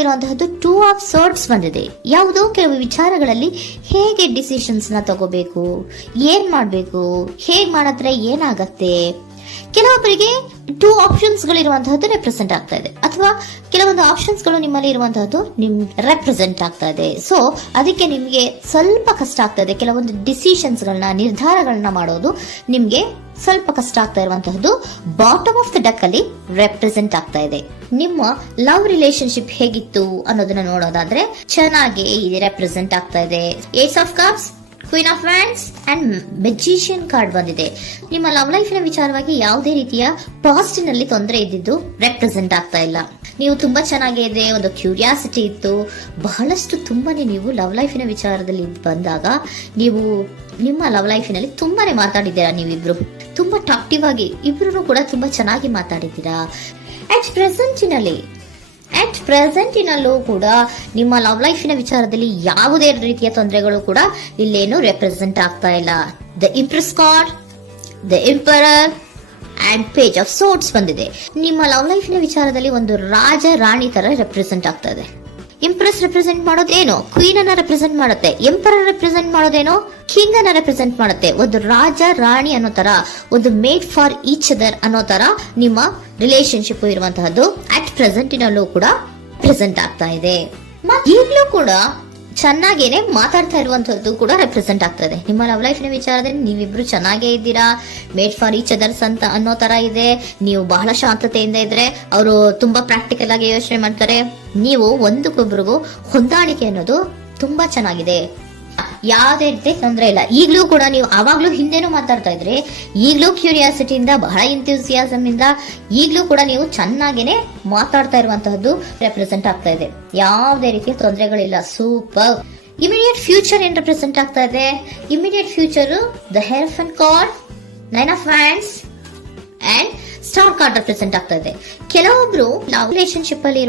ಬಂದಿರುವಂತಹದ್ದು 2 of swords ಬಂದಿದೆ. ಯಾವುದೋ ಕೆಲವು ವಿಚಾರಗಳಲ್ಲಿ ಹೇಗೆ ಡಿಸಿಷನ್ಸ್ ನ ತಗೋಬೇಕು, ಏನ್ ಮಾಡ್ಬೇಕು, ಹೇಗ್ ಮಾಡಿದ್ರೆ ಏನಾಗತ್ತೆ. ಕೆಲವೊಬ್ಬರಿಗೆ 2 ಆಪ್ಷನ್ಸ್ ಗಳಿರುವಂತಹದ್ದು ರೆಪ್ರೆಸೆಂಟ್ ಆಗ್ತಾ ಇದೆ, ಅಥವಾ ಕೆಲವೊಂದು ಆಪ್ಷನ್ಸ್ ಗಳು ನಿಮ್ಮಲ್ಲಿ ಇರುವಂತಹದ್ದು ರೆಪ್ರೆಸೆಂಟ್ ಆಗ್ತಾ ಇದೆ. ಸೊ ಅದಕ್ಕೆ ನಿಮ್ಗೆ ಸ್ವಲ್ಪ ಕಷ್ಟ ಆಗ್ತಾ ಇದೆ. ಕೆಲವೊಂದು ಡಿಸಿಷನ್ಸ್ ಗಳನ್ನ, ನಿರ್ಧಾರಗಳನ್ನ ಮಾಡೋದು ನಿಮ್ಗೆ ಸ್ವಲ್ಪ ಕಷ್ಟ ಆಗ್ತಾ ಇರುವಂತಹದ್ದು ಬಾಟಮ್ ಆಫ್ ದ ಡಕ್ ಅಲ್ಲಿ ರೆಪ್ರೆಸೆಂಟ್ ಆಗ್ತಾ ಇದೆ. ನಿಮ್ಮ ಲವ್ ರಿಲೇಶನ್ಶಿಪ್ ಹೇಗಿತ್ತು ಅನ್ನೋದನ್ನ ನೋಡೋದಾದ್ರೆ ಚೆನ್ನಾಗಿ ಇದು ರೆಪ್ರೆಸೆಂಟ್ ಆಗ್ತಾ ಇದೆ. Ace of cups, queen of wands and magician card ಬಂದಿದೆ. ನಿಮ್ಮ ಲವ್ ಲೈಫಿನ ವಿಚಾರವಾಗಿ ಯಾವುದೇ ರೀತಿಯ ಪಾಸ್ಟ್ ನಲ್ಲಿ ತೊಂದರೆ ಇದ್ದಿದ್ದು ರೆಪ್ರೆಸೆಂಟ್ ಆಗ್ತಾ ಇಲ್ಲ. ನೀವು ತುಂಬಾ ಚೆನ್ನಾಗಿದೆ, ಒಂದು ಕ್ಯೂರಿಯಾಸಿಟಿ ಇತ್ತು, ಬಹಳಷ್ಟು ತುಂಬಾನೇ ನೀವು ಲವ್ ಲೈಫಿನ ವಿಚಾರದಲ್ಲಿ ಬಂದಾಗ ನೀವು ನಿಮ್ಮ ಲವ್ ಲೈಫಿನಲ್ಲಿ ತುಂಬಾನೇ ಮಾತಾಡಿದ್ದೀರಾ. ನೀವಿಬ್ರು ತುಂಬಾ ಟಾಕ್ಟಿವ್ ಆಗಿ ಇಬ್ರು ಕೂಡ ತುಂಬಾ ಚೆನ್ನಾಗಿ ಮಾತಾಡಿದ್ದೀರಾ. ಅಟ್ ಪ್ರೆಸೆಂಟಿನಲ್ಲೂ ಕೂಡ ನಿಮ್ಮ ಲವ್ ಲೈಫಿನ ವಿಚಾರದಲ್ಲಿ ಯಾವುದೇ ರೀತಿಯ ತೊಂದರೆಗಳು ಕೂಡ ಇಲ್ಲೇನು ರೆಪ್ರೆಸೆಂಟ್ ಆಗ್ತಾ ಇಲ್ಲ. The Impress card, the emperor and page of swords ಬಂದಿದೆ. ನಿಮ್ಮ ಲವ್ ಲೈಫಿನ ವಿಚಾರದಲ್ಲಿ ಒಂದು ರಾಜ ರಾಣಿ ತರ ರೆಪ್ರೆಸೆಂಟ್ ಆಗ್ತಾ ಇದೆ. ಇಂಪ್ರೆಸ್ ರೆಪ್ರೆಸೆಂಟ್ ಮಾಡೋದೇನೋ ಕ್ವೀನ್ ಅನ್ನ ರೆಪ್ರೆಸೆಂಟ್ ಮಾಡುತ್ತೆ, ಎಂಪರರ್ ರೆಪ್ರೆಸೆಂಟ್ ಮಾಡೋದೇನೋ ಕಿಂಗ್ ಅನ್ನ ರೆಪ್ರೆಸೆಂಟ್ ಮಾಡುತ್ತೆ. ಒಂದು ರಾಜ ರಾಣಿ ಅನ್ನೋ ತರ, ಒಂದು ಮೇಡ್ ಫಾರ್ ಈಚ್ ಅದರ್ ಅನ್ನೋ ತರ ನಿಮ್ಮ ರಿಲೇಶನ್ಶಿಪ್ ಇರುವಂತಹದ್ದು ಅಟ್ ಪ್ರೆಸೆಂಟಿನಲ್ಲೂ ಕೂಡ ಪ್ರೆಸೆಂಟ್ ಆಗ್ತಾ ಇದೆ. ಈಗಲೂ ಕೂಡ ಚೆನ್ನಾಗೇನೆ ಮಾತಾಡ್ತಾ ಇರುವಂತದ್ದು ಕೂಡ ರೆಪ್ರೆಸೆಂಟ್ ಆಗ್ತಾ ಇದೆ. ನಿಮ್ಮ ಲವ್ ಲೈಫಿನ ವಿಚಾರದಲ್ಲಿ ನೀವಿಬ್ರು ಚೆನ್ನಾಗೇ ಇದ್ದೀರಾ, ಮೇಡ್ ಫಾರ್ ಈಚ್ ಅದರ್ಸ್ ಅಂತ ಅನ್ನೋ ತರ ಇದೆ. ನೀವು ಬಹಳ ಶಾಂತತೆಯಿಂದ ಇದ್ರೆ ಅವರು ತುಂಬಾ ಪ್ರಾಕ್ಟಿಕಲ್ ಆಗಿ ಯೋಚನೆ ಮಾಡ್ತಾರೆ. ನೀವು ಒಂದಕ್ಕೊಬ್ರಿಗೂ ಹೊಂದಾಣಿಕೆ ಅನ್ನೋದು ತುಂಬಾ ಚೆನ್ನಾಗಿದೆ, ಯಾವುದೇ ರೀತಿ ತೊಂದರೆ ಇಲ್ಲ. ಈಗಲೂ ಕೂಡ ನೀವು ಅವಾಗ್ಲೂ ಹಿಂದೆನೂ ಮಾತಾಡ್ತಾ ಇದ್ರಿ, ಈಗಲೂ ಕ್ಯೂರಿಯಾಸಿಟಿಯಿಂದ, ಬಹಳ ಇಂಥ್ಯೂಸಿಯಾಸಮ್ ಇಂದ ಈಗಲೂ ಕೂಡ ನೀವು ಚೆನ್ನಾಗೇನೆ ಮಾತಾಡ್ತಾ ಇರುವಂತಹದ್ದು ರೆಪ್ರೆಸೆಂಟ್ ಆಗ್ತಾ ಇದೆ. ಯಾವುದೇ ರೀತಿಯ ತೊಂದರೆಗಳಿಲ್ಲ, ಸೂಪರ್. ಇಮಿಡಿಯೇಟ್ ಫ್ಯೂಚರ್ ಏನ್ ರೆಪ್ರೆಸೆಂಟ್ ಆಗ್ತಾ ಇದೆ? Immediate future the hierophant card, 9 of wands and star card represent ಆಗ್ತಾ ಇದೆ. ಕೆಲವೊಬ್ರು ರಿಲೇಶನ್ಶಿಪ್ ಅಲ್ಲಿ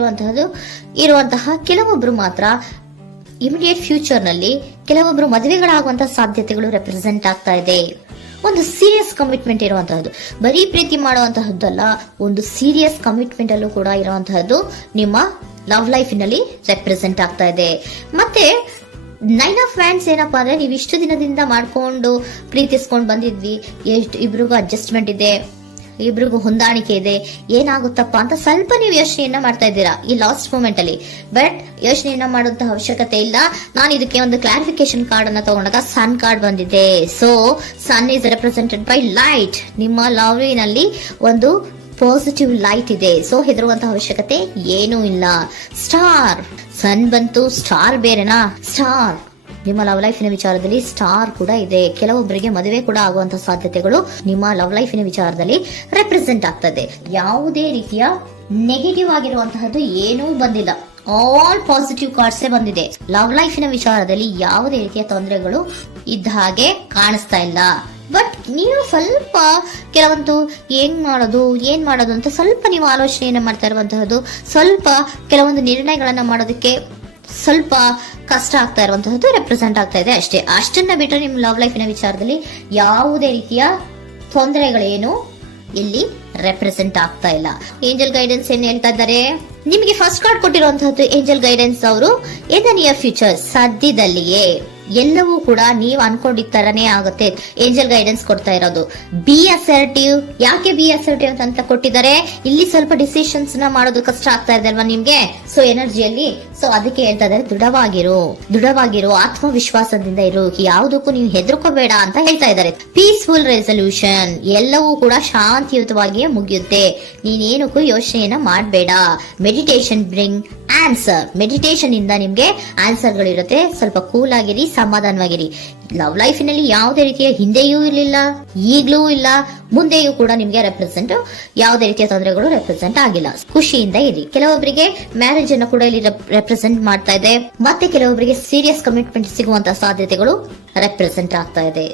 ಇರುವಂತಹ ಕೆಲವೊಬ್ರು ಮಾತ್ರ ಇಮಿಡಿಯೇಟ್ ಫ್ಯೂಚರ್ ನಲ್ಲಿ ಕೆಲವೊಬ್ರು ಮದುವೆಗಳಾಗುವಂತಹ ಸಾಧ್ಯತೆಗಳು ರೆಪ್ರೆಸೆಂಟ್ ಆಗ್ತಾ ಇದೆ. ಒಂದು ಸೀರಿಯಸ್ ಕಮಿಟ್ಮೆಂಟ್ ಇರುವಂತಹದ್ದು, ಬರೀ ಪ್ರೀತಿ ಮಾಡುವಂತಹದ್ದಲ್ಲ, ಒಂದು ಸೀರಿಯಸ್ ಕಮಿಟ್ಮೆಂಟ್ ಅಲ್ಲೂ ಕೂಡ ಇರುವಂತಹದ್ದು ನಿಮ್ಮ ಲವ್ ಲೈಫಿನಲ್ಲಿ ರೆಪ್ರೆಸೆಂಟ್ ಆಗ್ತಾ ಇದೆ. ಮತ್ತೆ 9 ಆಫ್ ವ್ಯಾಂಡ್ಸ್ ಏನಪ್ಪಾ ಅಂದ್ರೆ, ನೀವು ಇಷ್ಟು ದಿನದಿಂದ ಮಾಡ್ಕೊಂಡು ಪ್ರೀತಿಸ್ಕೊಂಡು ಬಂದಿದ್ವಿ, ಇಬ್ರಿಗೂ ಅಡ್ಜಸ್ಟ್ಮೆಂಟ್ ಇದೆ, ಇಬ್ರಿಗೂ ಹೊಂದಾಣಿಕೆ ಇದೆ, ಏನಾಗುತ್ತಪ್ಪ ಅಂತ ಸ್ವಲ್ಪ ನೀವು ಯೋಚನೆಯನ್ನ ಮಾಡ್ತಾ ಇದ್ದೀರಾ ಈ ಲಾಸ್ಟ್ ಮೂಮೆಂಟ್ ಅಲ್ಲಿ. ಬಟ್ ಯೋಚನೆಯನ್ನ ಮಾಡುವಂತಹ ಅವಶ್ಯಕತೆ ಇಲ್ಲ. ನಾನು ಇದಕ್ಕೆ ಒಂದು ಕ್ಲಾರಿಫಿಕೇಶನ್ ಕಾರ್ಡ್ ಅನ್ನ ತಗೊಂಡಾಗ ಸನ್ ಕಾರ್ಡ್ ಬಂದಿದೆ. So sun is represented by light. ನಿಮ್ಮ ಲವ್ನಲ್ಲಿ ಒಂದು ಪಾಸಿಟಿವ್ ಲೈಟ್ ಇದೆ. ಸೊ ಹೆದರುವಂತಹ ಅವಶ್ಯಕತೆ ಏನೂ ಇಲ್ಲ. ಸ್ಟಾರ್, ಸನ್ ಬಂತು, ಸ್ಟಾರ್ ಬೇರೆನಾ? ಸ್ಟಾರ್ ನಿಮ್ಮ ಲವ್ ಲೈಫಿನ ವಿಚಾರದಲ್ಲಿ ಸ್ಟಾರ್ ಕೂಡ ಇದೆ. ಕೆಲವೊಬ್ಬರಿಗೆ ಮದುವೆ ಕೂಡ ಆಗುವಂತಹ ಸಾಧ್ಯತೆಗಳು ನಿಮ್ಮ ಲವ್ ಲೈಫಿನ ವಿಚಾರದಲ್ಲಿ ರೆಪ್ರೆಸೆಂಟ್ ಆಗ್ತದೆ. ಯಾವುದೇ ರೀತಿಯ ನೆಗೆಟಿವ್ ಆಗಿರುವಂತಹದ್ದು ಏನೂ ಬಂದಿಲ್ಲ, ಆಲ್ ಪಾಸಿಟಿವ್ ಕಾರ್ಡ್ಸ್ ಬಂದಿದೆ. ಲವ್ ಲೈಫಿನ ವಿಚಾರದಲ್ಲಿ ಯಾವುದೇ ರೀತಿಯ ತೊಂದರೆಗಳು ಇದ್ದ ಹಾಗೆ ಕಾಣಿಸ್ತಾ ಇಲ್ಲ. ಬಟ್ ನೀವು ಸ್ವಲ್ಪ ಕೆಲವೊಂದು ಏನ್ ಮಾಡೋದು ಅಂತ ಸ್ವಲ್ಪ ನೀವು ಆಲೋಚನೆಯನ್ನ ಮಾಡ್ತಾ ಇರುವಂತಹದ್ದು, ಸ್ವಲ್ಪ ಕೆಲವೊಂದು ನಿರ್ಣಯಗಳನ್ನ ಮಾಡೋದಕ್ಕೆ ಸ್ವಲ್ಪ ಕಷ್ಟ ಆಗ್ತಾ ಇರುವಂತಹದ್ದು ರೆಪ್ರೆಸೆಂಟ್ ಆಗ್ತಾ ಇದೆ ಅಷ್ಟೇ. ಅಷ್ಟನ್ನ ಬಿಟ್ಟರೆ ನಿಮ್ಮ ಲವ್ ಲೈಫಿನ ವಿಚಾರದಲ್ಲಿ ಯಾವುದೇ ರೀತಿಯ ತೊಂದರೆಗಳೇನು ಇಲ್ಲಿ ರೆಪ್ರೆಸೆಂಟ್ ಆಗ್ತಾ ಇಲ್ಲ. ಏಂಜಲ್ ಗೈಡೆನ್ಸ್ ಏನ್ ಹೇಳ್ತಾ ಇದ್ದಾರೆ? ನಿಮಗೆ ಫಸ್ಟ್ ಕಾರ್ಡ್ ಕೊಟ್ಟಿರುವಂತಹದ್ದು ಏಂಜಲ್ ಗೈಡೆನ್ಸ್ ಅವರು ಇನ್ ದ ನಿಯರ್ ಫ್ಯೂಚರ್, ಸದ್ಯದಲ್ಲಿಯೇ ಎಲ್ಲವೂ ಕೂಡ ನೀವು ಅನ್ಕೊಂಡಿದ್ದ ತರನೇ ಆಗುತ್ತೆ. ಏಂಜಲ್ ಗೈಡೆನ್ಸ್ ಕೊಡ್ತಾ ಇರೋದು ಬಿ ಅಸರ್ಟಿವ್. ಯಾಕೆ ಬಿ ಅಸರ್ಟಿವ್ ಅಂತ ಕೊಟ್ಟಿದ್ದಾರೆ? ಇಲ್ಲಿ ಸ್ವಲ್ಪ ಡಿಸಿಷನ್ಸ್ ನ ಮಾಡೋದು ಕಷ್ಟ ಆಗ್ತಾ ಇದೆ ಅಲ್ವಾ ನಿಮ್ಗೆ, ಸೊ ಎನರ್ಜಿಯಲ್ಲಿ. ಸೊ ಅದಕ್ಕೆ ಹೇಳ್ತಾ ಇದ್ದಾರೆ ದೃಢವಾಗಿರು, ಆತ್ಮವಿಶ್ವಾಸದಿಂದ ಇರು, ಯಾವುದಕ್ಕೂ ನೀವು ಹೆದರ್ಕೋಬೇಡ ಅಂತ ಹೇಳ್ತಾ ಇದ್ದಾರೆ. ಪೀಸ್ಫುಲ್ ರೆಸಲ್ಯೂಷನ್, ಎಲ್ಲವೂ ಕೂಡ ಶಾಂತಿಯುತವಾಗಿಯೇ ಮುಗಿಯುತ್ತೆ, ನೀನೇನಕ್ಕೂ ಯೋಚನೆಯನ್ನ ಮಾಡಬೇಡ. ಮೆಡಿಟೇಷನ್ ಬ್ರಿಂಗ್ ಆನ್ಸರ್, ಮೆಡಿಟೇಷನ್ ಇಂದ ನಿಮ್ಗೆ ಆನ್ಸರ್ ಗಳಿರುತ್ತೆ. ಸ್ವಲ್ಪ ಕೂಲ್ ಆಗಿರಿ, ಸಮಾಧಾನವಾಗಿರಿ. ಲವ್ ಲೈಫಿನಲ್ಲಿ ಯಾವುದೇ ರೀತಿಯ ಹಿಂದೆಯೂ ಇರಲಿಲ್ಲ, ಈಗ್ಲೂ ಇಲ್ಲ, ಮುಂದೆಯೂ ಕೂಡ ನಿಮ್ಗೆ ಯಾವುದೇ ರೀತಿಯ ತೊಂದರೆಗಳು ರೆಪ್ರೆಸೆಂಟ್ ಆಗಿಲ್ಲ. ಖುಷಿಯಿಂದ ಇರಿ. ಕೆಲವೊಬ್ಬರಿಗೆ ಮ್ಯಾರೇಜ್ ಅನ್ನು ಕೂಡ ಇಲ್ಲಿ ರೆಪ್ರೆಸೆಂಟ್ ಮಾಡ್ತಾ ಇದೆ, ಮತ್ತೆ ಕೆಲವೊಬ್ಬರಿಗೆ ಸೀರಿಯಸ್ ಕಮಿಟ್ಮೆಂಟ್ ಸಿಗುವಂತಹ ಸಾಧ್ಯತೆಗಳು ರೆಪ್ರೆಸೆಂಟ್ ಆಗ್ತಾ ಇದೆ.